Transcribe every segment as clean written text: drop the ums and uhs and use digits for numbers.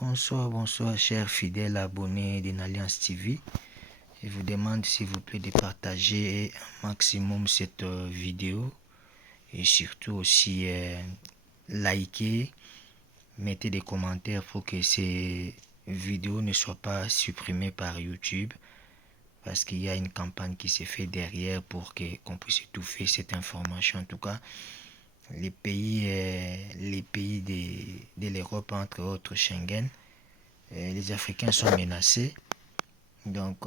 Bonsoir, bonsoir, chers fidèles abonnés d'Inalliance TV. Je vous demande s'il vous plaît de partager un maximum cette vidéo et surtout aussi liker, mettez des commentaires pour que ces vidéos ne soient pas supprimées par YouTube parce qu'il y a une campagne qui s'est faite derrière pour qu'on puisse étouffer cette information. En tout cas, les pays de l'Europe, entre autres Schengen, les Africains sont menacés. Donc,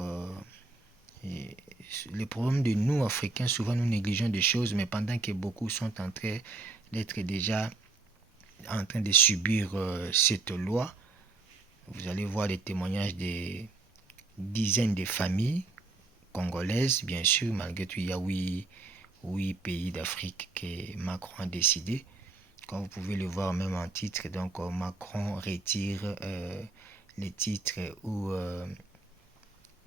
le problème de nous, Africains, souvent nous négligeons des choses, mais pendant que beaucoup sont en train d'être déjà en train de subir cette loi, vous allez voir les témoignages des dizaines de familles congolaises, bien sûr, malgré tout, il y a huit pays d'Afrique que Macron a décidé. Comme vous pouvez le voir même en titre, donc Macron retire les titres ou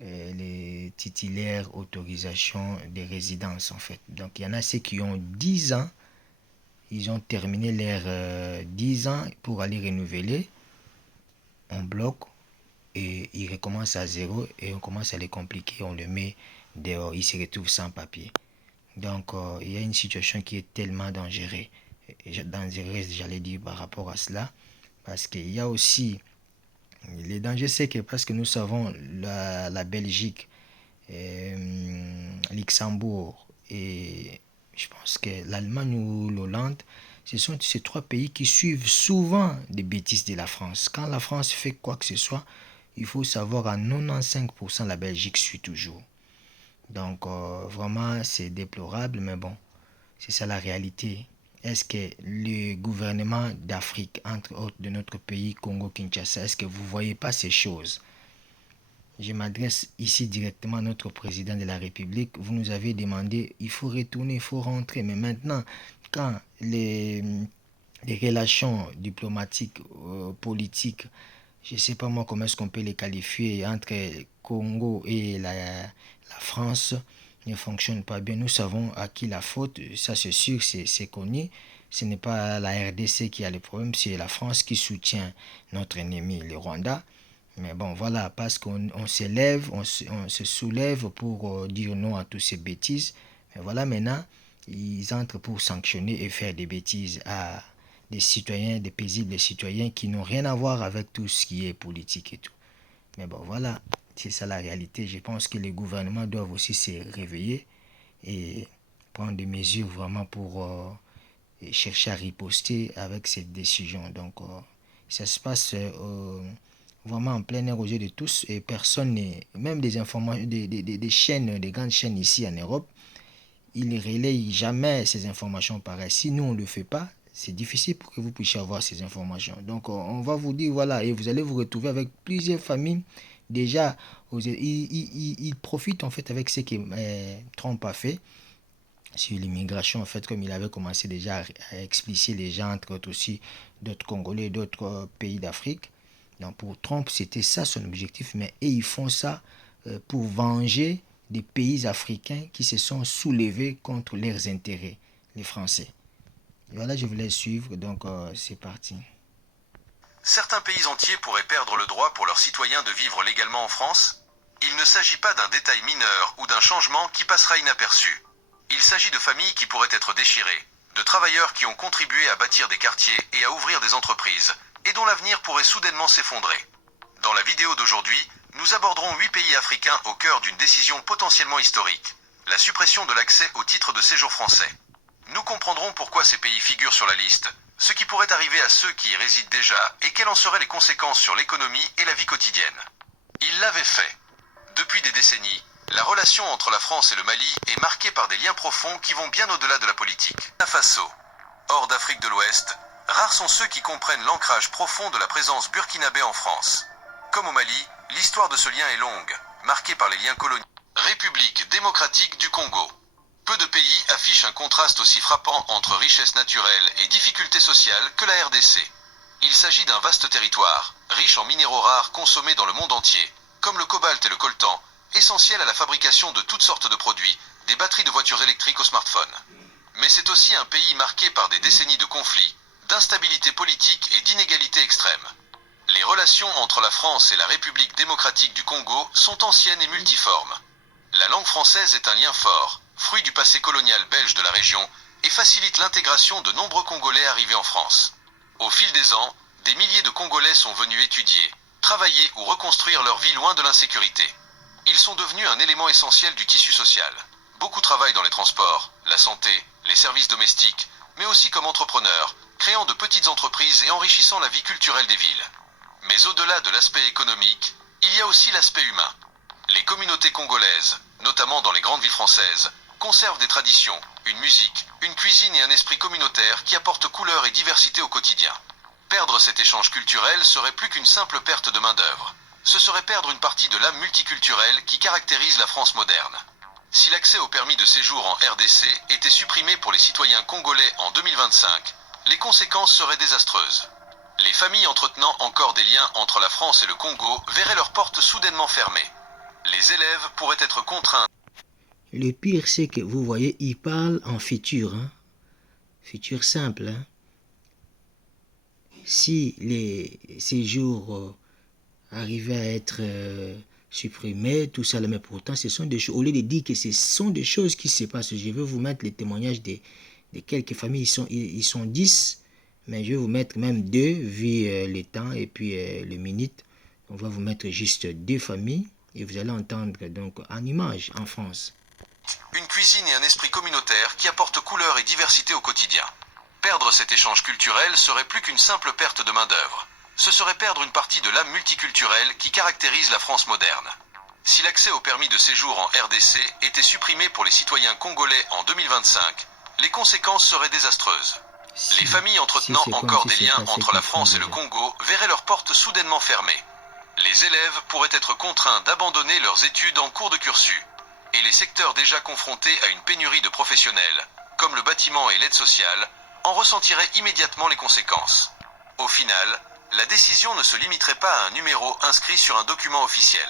les titulaires autorisation de résidence en fait. Donc il y en a ceux qui ont 10 ans, ils ont terminé leurs 10 ans pour aller renouveler, on bloque et ils recommencent à zéro et on commence à les compliquer, on le met dehors, ils se retrouvent sans papier. Donc il y a une situation qui est tellement dangereuse, j'allais dire par rapport à cela, parce qu'il y a aussi les dangers, c'est que parce que nous savons la Belgique, Luxembourg et je pense que l'Allemagne ou l'Hollande, ce sont ces trois pays qui suivent souvent des bêtises de la France. Quand la France fait quoi que ce soit, il faut savoir à 95% la Belgique suit toujours. Donc vraiment c'est déplorable, mais bon, c'est ça la réalité. Est-ce que le gouvernement d'Afrique, entre autres de notre pays, Congo-Kinshasa, est-ce que vous ne voyez pas ces choses? Je m'adresse ici directement à notre président de la République. Vous nous avez demandé, il faut retourner, il faut rentrer. Mais maintenant, quand les relations diplomatiques, politiques, je ne sais pas moi comment est-ce qu'on peut les qualifier, entre Congo et la France, ne fonctionnent pas bien. Nous savons à qui la faute, ça c'est sûr, c'est connu. Ce n'est pas la RDC qui a le problème, c'est la France qui soutient notre ennemi, le Rwanda. Mais bon, voilà, parce qu'on s'élève, on se soulève pour dire non à toutes ces bêtises. Mais voilà, maintenant, ils entrent pour sanctionner et faire des bêtises à des citoyens, des paisibles citoyens qui n'ont rien à voir avec tout ce qui est politique et tout. Mais bon, voilà, c'est ça la réalité. Je pense que les gouvernements doivent aussi se réveiller et prendre des mesures vraiment pour chercher à riposter avec cette décision. Donc, ça se passe vraiment en plein air aux yeux de tous et personne n'est, même des informations, des chaînes, des grandes chaînes ici en Europe, ils ne relayent jamais ces informations pareilles. Si nous on ne le fait pas, c'est difficile pour que vous puissiez avoir ces informations. Donc on va vous dire voilà et vous allez vous retrouver avec plusieurs familles déjà. Ils profitent en fait avec ce que Trump a fait sur l'immigration en fait comme il avait commencé déjà à expliciter les gens entre autres aussi d'autres Congolais, d'autres pays d'Afrique. Donc pour Trump, c'était ça son objectif, mais et ils font ça pour venger des pays africains qui se sont soulevés contre leurs intérêts, les Français. Et voilà, je voulais suivre, donc c'est parti. Certains pays entiers pourraient perdre le droit pour leurs citoyens de vivre légalement en France. Il ne s'agit pas d'un détail mineur ou d'un changement qui passera inaperçu. Il s'agit de familles qui pourraient être déchirées, de travailleurs qui ont contribué à bâtir des quartiers et à ouvrir des entreprises, et dont l'avenir pourrait soudainement s'effondrer. Dans la vidéo d'aujourd'hui, nous aborderons 8 pays africains au cœur d'une décision potentiellement historique, la suppression de l'accès au titre de séjour français. Nous comprendrons pourquoi ces pays figurent sur la liste, ce qui pourrait arriver à ceux qui y résident déjà et quelles en seraient les conséquences sur l'économie et la vie quotidienne. Ils l'avaient fait. Depuis des décennies, la relation entre la France et le Mali est marquée par des liens profonds qui vont bien au-delà de la politique. Burkina Faso. Hors d'Afrique de l'Ouest, rares sont ceux qui comprennent l'ancrage profond de la présence burkinabé en France. Comme au Mali, l'histoire de ce lien est longue, marquée par les liens coloniaux. République démocratique du Congo. Peu de pays affichent un contraste aussi frappant entre richesse naturelle et difficultés sociales que la RDC. Il s'agit d'un vaste territoire, riche en minéraux rares consommés dans le monde entier, comme le cobalt et le coltan, essentiels à la fabrication de toutes sortes de produits, des batteries de voitures électriques aux smartphones. Mais c'est aussi un pays marqué par des décennies de conflits, d'instabilité politique et d'inégalités extrêmes. Les relations entre la France et la République démocratique du Congo sont anciennes et multiformes. La langue française est un lien fort, fruit du passé colonial belge de la région, et facilite l'intégration de nombreux Congolais arrivés en France. Au fil des ans, des milliers de Congolais sont venus étudier, travailler ou reconstruire leur vie loin de l'insécurité. Ils sont devenus un élément essentiel du tissu social. Beaucoup travaillent dans les transports, la santé, les services domestiques, mais aussi comme entrepreneurs, créant de petites entreprises et enrichissant la vie culturelle des villes. Mais au-delà de l'aspect économique, il y a aussi l'aspect humain. Les communautés congolaises, notamment dans les grandes villes françaises, conservent des traditions, une musique, une cuisine et un esprit communautaire qui apportent couleur et diversité au quotidien. Perdre cet échange culturel serait plus qu'une simple perte de main-d'œuvre. Ce serait perdre une partie de l'âme multiculturelle qui caractérise la France moderne. Si l'accès au permis de séjour en RDC était supprimé pour les citoyens congolais en 2025, les conséquences seraient désastreuses. Les familles entretenant encore des liens entre la France et le Congo verraient leurs portes soudainement fermées. Les élèves pourraient être contraints. Le pire, c'est que vous voyez, il parle en futur, hein? Futur simple. Hein? Si les séjours arrivaient à être supprimés, tout ça, mais pourtant, ce sont des choses, au lieu de dire que ce sont des choses qui se passent, je vais vous mettre les témoignages de quelques familles, ils sont 10, mais je vais vous mettre même 2, vu le temps et puis les minutes. On va vous mettre juste 2 familles, et vous allez entendre donc en image en France. Une cuisine et un esprit communautaire qui apportent couleur et diversité au quotidien. Perdre cet échange culturel serait plus qu'une simple perte de main-d'œuvre. Ce serait perdre une partie de l'âme multiculturelle qui caractérise la France moderne. Si l'accès au permis de séjour en RDC était supprimé pour les citoyens congolais en 2025, les conséquences seraient désastreuses. Les familles entretenant encore des liens entre la France et le Congo verraient leurs portes soudainement fermées. Les élèves pourraient être contraints d'abandonner leurs études en cours de cursus. Et les secteurs déjà confrontés à une pénurie de professionnels, comme le bâtiment et l'aide sociale, en ressentiraient immédiatement les conséquences. Au final, la décision ne se limiterait pas à un numéro inscrit sur un document officiel.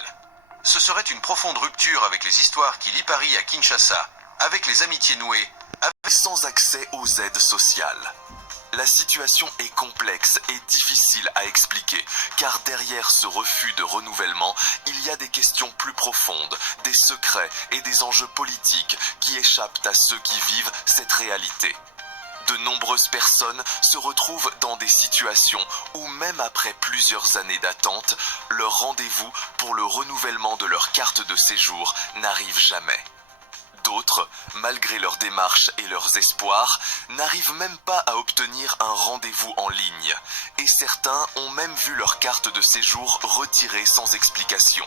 Ce serait une profonde rupture avec les histoires qui lient Paris à Kinshasa, avec les amitiés nouées, sans accès aux aides sociales. La situation est complexe et difficile à expliquer, car derrière ce refus de renouvellement, il y a des questions plus profondes, des secrets et des enjeux politiques qui échappent à ceux qui vivent cette réalité. De nombreuses personnes se retrouvent dans des situations où même après plusieurs années d'attente, leur rendez-vous pour le renouvellement de leur carte de séjour n'arrive jamais. D'autres, malgré leurs démarches et leurs espoirs, n'arrivent même pas à obtenir un rendez-vous en ligne. Et certains ont même vu leur carte de séjour retirée sans explication.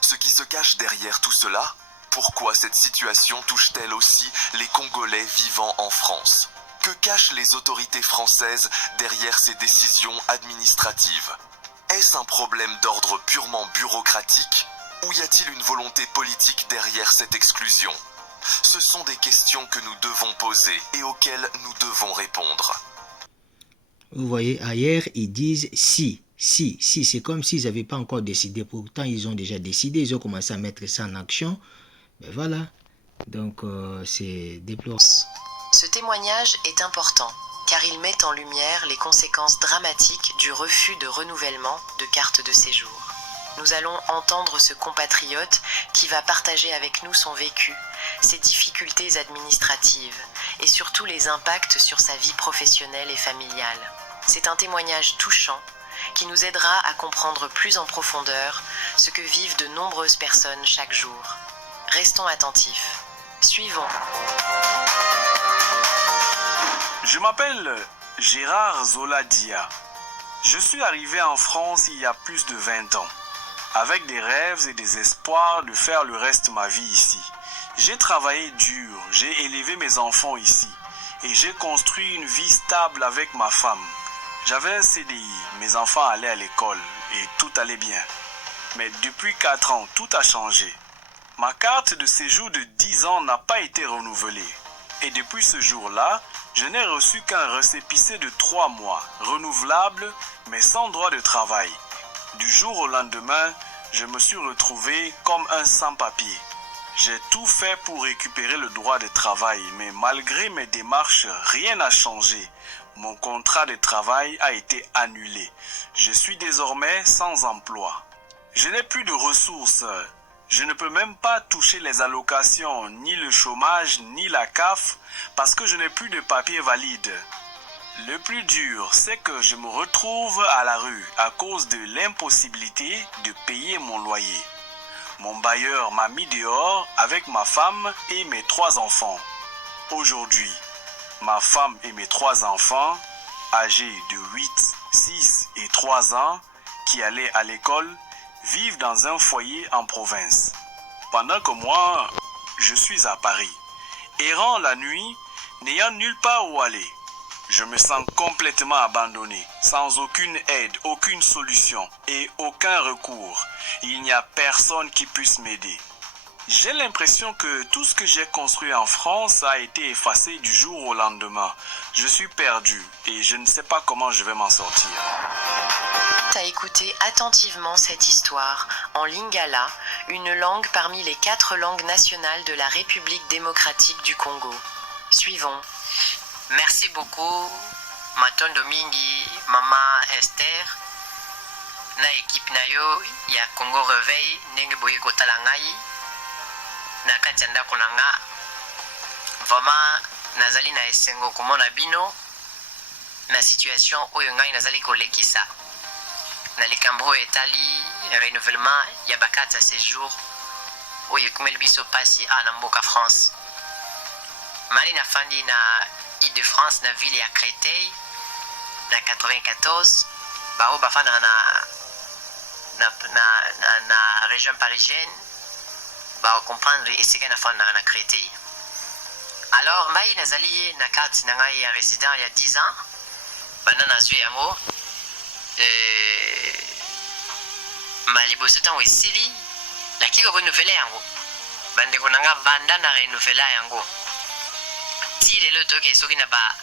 Ce qui se cache derrière tout cela, pourquoi cette situation touche-t-elle aussi les Congolais vivant en France? Que cachent les autorités françaises derrière ces décisions administratives? Est-ce un problème d'ordre purement bureaucratique? Ou y a-t-il une volonté politique derrière cette exclusion? Ce sont des questions que nous devons poser et auxquelles nous devons répondre. Vous voyez, ailleurs, ils disent si. C'est comme s'ils n'avaient pas encore décidé. Pourtant, ils ont déjà décidé. Ils ont commencé à mettre ça en action. Ben voilà. Donc, c'est déplorable. Ce témoignage est important, car il met en lumière les conséquences dramatiques du refus de renouvellement de carte de séjour. Nous allons entendre ce compatriote qui va partager avec nous son vécu, ses difficultés administratives et surtout les impacts sur sa vie professionnelle et familiale. C'est un témoignage touchant qui nous aidera à comprendre plus en profondeur ce que vivent de nombreuses personnes chaque jour. Restons attentifs. Suivons. Je m'appelle Gérard Zoladia. Je suis arrivé en France il y a plus de 20 ans, avec des rêves et des espoirs de faire le reste de ma vie ici. J'ai travaillé dur, j'ai élevé mes enfants ici et j'ai construit une vie stable avec ma femme. J'avais un CDI, mes enfants allaient à l'école et tout allait bien. Mais depuis 4 ans, tout a changé. Ma carte de séjour de 10 ans n'a pas été renouvelée. Et depuis ce jour-là, je n'ai reçu qu'un récépissé de 3 mois, renouvelable mais sans droit de travail. Du jour au lendemain, je me suis retrouvé comme un sans-papier. J'ai tout fait pour récupérer le droit de travail, mais malgré mes démarches, rien n'a changé. mon contrat de travail a été annulé. Je suis désormais sans emploi. Je n'ai plus de ressources. Je ne peux même pas toucher les allocations, ni le chômage, ni la CAF, parce que je n'ai plus de papier valide. Le plus dur, c'est que je me retrouve à la rue à cause de l'impossibilité de payer mon loyer. Mon bailleur m'a mis dehors avec ma femme et mes 3 enfants. Aujourd'hui, ma femme et mes 3 enfants, âgés de 8, 6 et 3 ans, qui allaient à l'école, vivent dans un foyer en province. Pendant que moi, je suis à Paris, errant la nuit, n'ayant nulle part où aller. Je me sens complètement abandonné, sans aucune aide, aucune solution et aucun recours. Il n'y a personne qui puisse m'aider. J'ai l'impression que tout ce que j'ai construit en France a été effacé du jour au lendemain. Je suis perdu et je ne sais pas comment je vais m'en sortir. T'as écouté attentivement cette histoire en lingala, une langue parmi les 4 langues nationales de la République démocratique du Congo. Suivons. Merci beaucoup, Matondo Mingi, Maman Esther, na équipe na yo ya Congo Réveil, ndenge boye kotala ngai na kati ya ndako na nga. Vraiment nazali na esengo komona bino na situation oyo ngai nazali kolekisa. Na likambo oyo etali renouvellement ya bakati ya séjour oyo ekumeli biso pasi na mboka France. Mali nafandi na Île-de-France na ville ya Créteil na 94 bao bafana na région parisienne bao comprendre esika na fana na Créteil. Alors mai nazali na carte na ngai ya résident ya 10 ans bana nazwi yango maliboso tango esili nakiki renouveler yango bandeko na nga banda na renouveler yango ti lelo toke soki na ba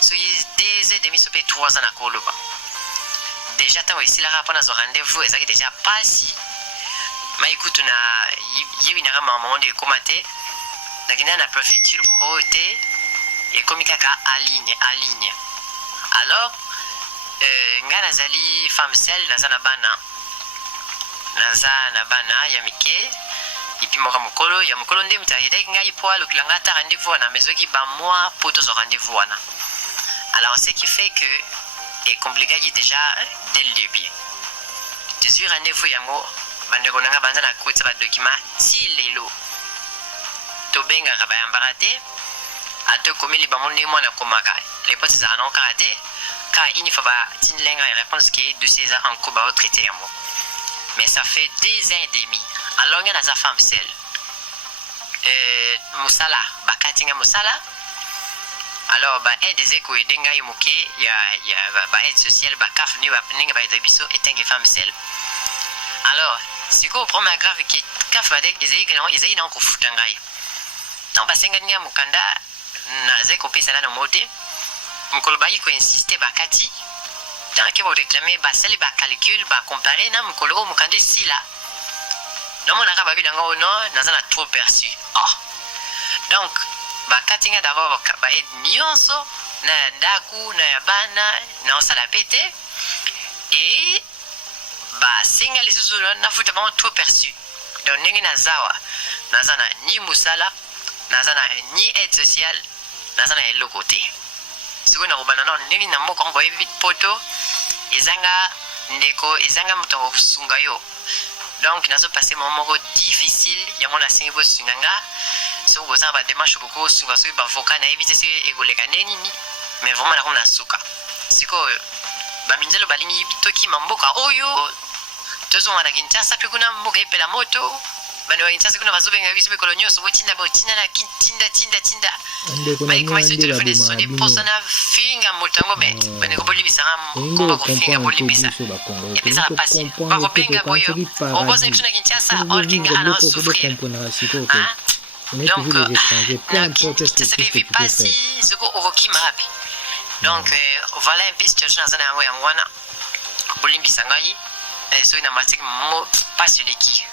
soki 2 et demi sope 3 ans na koloba déjà tango esilaka mpona zo rendez-vous ezalaki déjà pasi maikutu na yebi na kama mamonde ekoma te nakenda na préfecture bu oyo te ekomi kaka aligne alors nga nazali femme seule naza na bana ya mike epi moka mokolo ya mokolo nde mutu ayedaki ngai po alukila nga ata rendez-vous wana mezoki bamois po tozwa rendez-vous wana. Alors ce qui fait que ekomplikaki déjà dès le début tozwi rendez-vous yango bandeko na nga banza na kotisa badocument ti lelo tobengaka bayambaka te ata ekomeli bango ndenge mwana akomaka réponse ezalaka nango kaka te kaka une fois batindile nga réponse ke dossier eza en cours baotraite yango. Mais ça fait 2 ans et demi alors nga naza femme seule mosala bakatinga mosala alors baide eza ekoyede ngai moke ya baide sociale bakaf ndenge baeza biso etange femme seule. Alors sikoyo problème grave ke kaf ezali nango kofuta ngai ntango basengani ngai mokanda naza kopesana na mo te mokolo baki koinsiste bakati ntango ke bareklame basali bacalcule bacompare na mokolo oyo mokanda esila namonaka babi na ngai non naza na trop perçu. Donc bakati nga d'abord baede nyonso na ndako na ya bana na osala pe te e basenga lisusu nafuta bango trop perçu. Donc ndenge nazawa naza na ni mosala naza na ni aide sociale naza na eloko te sikoyo nakobanda nano ndenge na mboka ngo boyebi poto ezanga ndeko ezanga moto akosunga yo. Donc nazopase moment moko difficile yango nasengi bosunga nga soki bozanga badémarche koko osunga soki bavoka nayebi te soki ekoleka nde nini mais vraiment nakomi na suka sikoyo baminzelo balingi tokima mboka oyo tozonga na Kinshasa mpe kuna mboka epela moto bana ba Kinshasa kuna bazobenga biso mikolo nyonso botinda na tinda baikoma iso telefone sone posa na finga motango me baneko bolibisanga komba kofinga bolibisa epesaka pasi bakobenga boyo oboza biso na Kinshasa orkinga ana osouffrir. Donc na Kinshasa levi pasi soko okokima api. Donc voilà un peu situation naza na yango yango wana bolimbisa ngai soki na matiki mo pasi leki.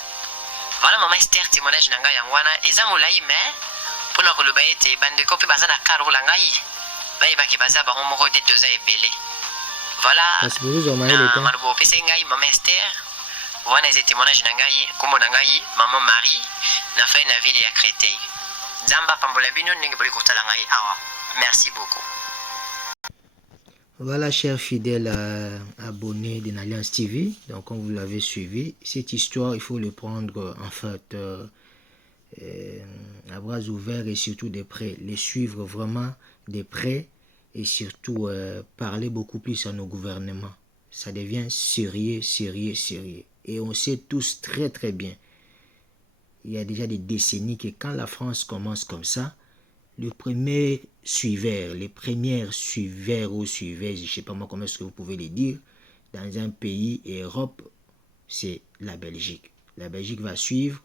Voilà maman Esther témoignage na ngai yango wana eza molai mais mpona koloba ete bandeko mpe baza na kar ola ngai bayebaki baza bango moko te toza ebele. Voilà. Parce que vous avez le temps. Malobo opesi ngai mama Esther. Wana eza témoignage na ngai, kombo na ngai maman Marie na fai na ville ya Créteil. Nzamba pambola bino ndenge boli kotala ngai awa. Merci beaucoup. Voilà, chers fidèles abonnés de l'Alliance TV, donc comme vous l'avez suivi, cette histoire, il faut le prendre en fait à bras ouverts et surtout de près, les suivre vraiment de près et surtout parler beaucoup plus à nos gouvernements. Ça devient sérieux, sérieux, sérieux. Et on sait tous très très bien, il y a déjà des décennies que quand la France commence comme ça, le premier suiveur, les premières suiveurs ou suiveuses, je ne sais pas moi comment est-ce que vous pouvez les dire, dans un pays Europe, c'est la Belgique. La Belgique va suivre,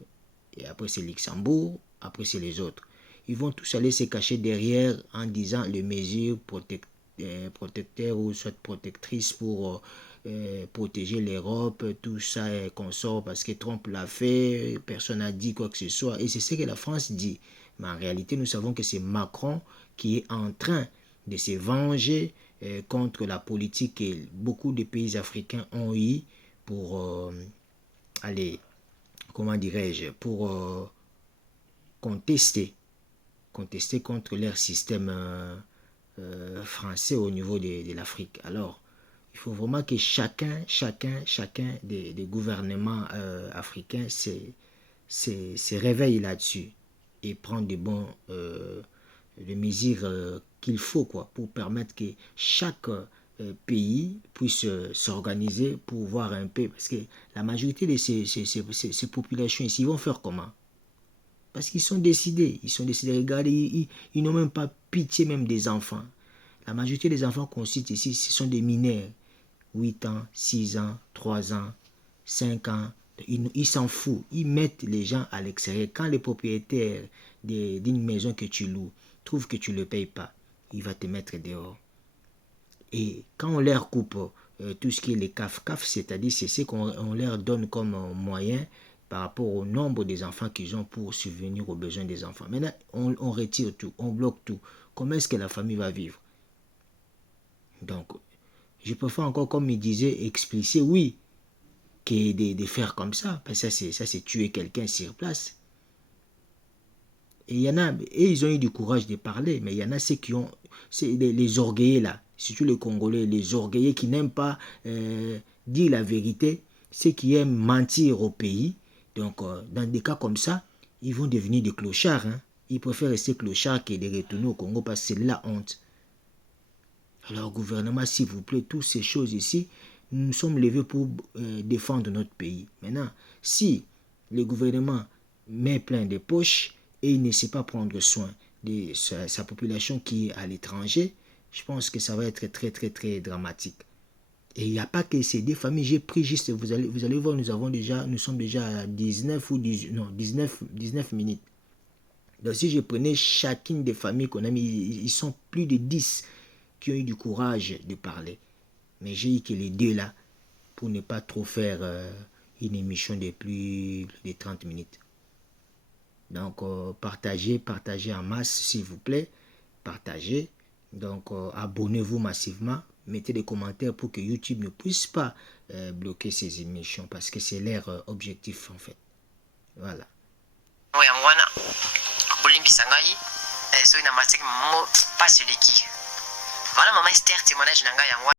et après c'est Luxembourg, après c'est les autres. Ils vont tous aller se cacher derrière en disant les mesures protecteurs ou soit protectrices pour protéger l'Europe, tout ça qu'on sort parce que Trump l'a fait, personne n'a dit quoi que ce soit. Et c'est ce que la France dit. Mais en réalité, nous savons que c'est Macron qui est en train de se venger contre la politique que beaucoup de pays africains ont eu pour aller, comment dirais-je, pour contester contre leur système français au niveau de l'Afrique. Alors, il faut vraiment que chacun des gouvernements africains se réveille là-dessus et prend des mesures qu'il faut quoi, pour permettre que chaque pays puisse s'organiser pour voir un peu, parce que la majorité de ces populations ici, ils vont faire comment? Parce qu'ils sont décidés, regardez, ils n'ont même pas pitié même des enfants. La majorité des enfants qu'on cite ici, ce sont des mineurs, 8 ans, 6 ans, 3 ans, 5 ans, ils s'en foutent, ils mettent les gens à l'extérieur. Quand le propriétaire d'une maison que tu loues trouve que tu ne le payes pas, il va te mettre dehors. Et quand on leur coupe tout ce qui est les CAF, c'est-à-dire c'est ce qu'on leur donne comme moyen par rapport au nombre des enfants qu'ils ont pour subvenir aux besoins des enfants. Maintenant, on retire tout, on bloque tout. Comment est-ce que la famille va vivre? Donc, je préfère encore, comme il disait, expliciter, oui, que de faire comme ça. Parce que ça c'est tuer quelqu'un sur place. Et il y en a, et ils ont eu du courage de parler, mais il y en a ceux qui ont, c'est les orgueillés là, surtout les Congolais, les orgueillés qui n'aiment pas dire la vérité, ceux qui aiment mentir au pays. Donc, dans des cas comme ça, ils vont devenir des clochards. Hein. Ils préfèrent rester clochards que de retourner au Congo parce que c'est la honte. Alors, gouvernement, s'il vous plaît, toutes ces choses ici, nous sommes levés pour défendre notre pays. Maintenant, si le gouvernement met plein de poches et il ne sait pas prendre soin de sa population qui est à l'étranger, je pense que ça va être très, très, très dramatique. Et il n'y a pas que ces deux familles. J'ai pris juste, vous allez voir, nous sommes déjà à 19 minutes. Donc si je prenais chacune des familles qu'on a mis, ils sont plus de 10 qui ont eu du courage de parler. Mais j'ai eu que les deux là, pour ne pas trop faire une émission de plus de 30 minutes. Donc partagez en masse s'il vous plaît. Partagez. Donc abonnez-vous massivement. Mettez des commentaires pour que YouTube ne puisse pas bloquer ces émissions parce que c'est leur objectif en fait. Voilà. Voilà maman Esther témoignage na ngai yango